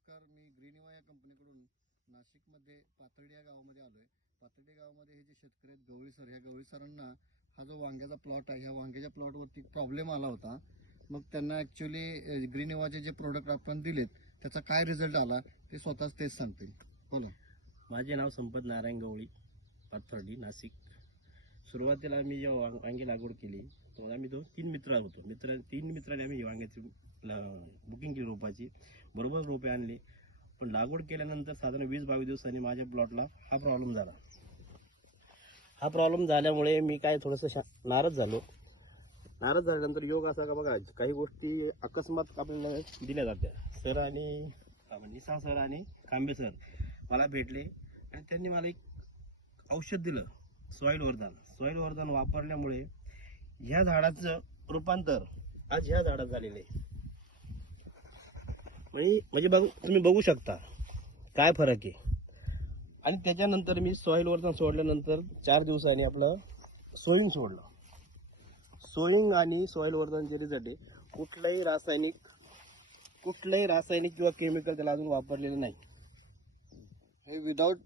नमस्कार मी ग्रीनिवा या कंपनीकडून नाशिकमध्ये पाथर्डी या गावामध्ये आलोय. पाथर्डी गावामध्ये हे जे शेतकरी आहेत गवळी सर ह्या गवळी सरांना हा जो वांग्याचा प्लॉट आहे ह्या वांग्याच्या प्लॉटवरती प्रॉब्लेम आला होता. मग त्यांना ॲक्च्युली ग्रीनिवाचे जे प्रोडक्ट आपण दिलेत त्याचा काय रिझल्ट आला ते स्वतःच तेच सांगतील. बोला. माझे नाव संपत नारायण गवळी पाथर्डी नाशिक. सुरुवातीला आम्ही जेव्हा वांगी लागवड केली तेव्हा आम्ही दोन तीन मित्र होतो. मित्र तीन मित्रांनी आम्ही वांग्याची बुकिंग केली रोपाची. बरोबर रोपे आणली. पण लागवड केल्यानंतर साधारण वीस बावीस दिवसांनी माझ्या प्लॉटला हा प्रॉब्लेम झाला. हा प्रॉब्लेम झाल्यामुळे मी काय थोडंसं शा नाराज झालो. नाराज झाल्यानंतर योग असा का बघा काही गोष्टी अकस्मात आपल्याला दिल्या जात्या सर आणि निसा सर आणि कांबे सर मला भेटले आणि त्यांनी मला एक औषध दिलं. सॉईल वरदान. सॉईल वरदान वापरल्यामुळे ह्या झाडाचं रूपांतर आज ह्या झाडात झालेलं आहे. म्हणजे म्हणजे बघू तुम्ही बघू शकता काय फरक आहे. आणि त्याच्यानंतर मी सॉईल वरदान सोडल्यानंतर चार दिवसांनी आपलं सोईंग सोडलं. सोईंग आणि सॉईल वर्धनचे रिझल्ट आहे कुठलंही रासायनिक कुठलंही रासायनिक किंवा केमिकल त्याला अजून वापरलेलं नाही. हे विदाऊट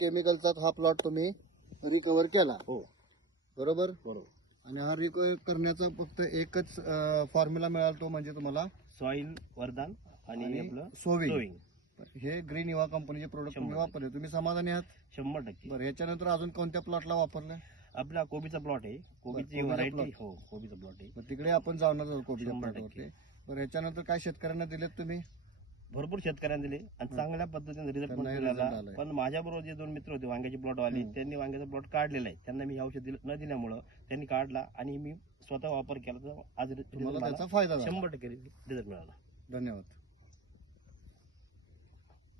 केमिकलचा हा प्लॉट तुम्ही रिकवर केला. हो. बरोबर? बरोबर. आणि हा रिकवर करण्याचा फक्त एकच फॉर्म्युला मिळाला तो म्हणजे तुम्हाला सॉईल वरदान आणि आणि आपलं सोविंग सोईंग हे ग्रीन इवा कंपनीचे प्रोडक्ट तुम्ही शंभर. वापरले. तुम्ही समाधानी आहात? शंभर टक्के. बरं याच्यानंतर अजून कोणत्या प्लॉटला वापरलं? आपला कोबीचा प्लॉट आहे. कोबीची कोबीचा व्हरायटी plot. हो कोबीचा प्लॉट आहे. मग तिकडे आपण जाणार आहोत कोबीच्या शंभर प्लॉटवरती बरं याच्यानंतर काय शेतकऱ्यांना दिलेत तुम्ही? भरपूर शेतकऱ्यांना दिले आणि चांगल्या पद्धतीने रिझल्ट पण मिळाला. पण माझ्याबरोबर जे दोन मित्र होते वांग्याचे प्लॉट वाले. त्यांनी वांग्याचा प्लॉट काढलेला आहे. त्यांना मी औषध दिलं न दिल्यामुळं त्यांनी काढला आणि मी स्वतः वापर केला. तर आज त्याचा फायदा शंभर टक्के रिझल्ट मिळाला. धन्यवाद.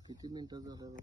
किती मिनिटं झालं?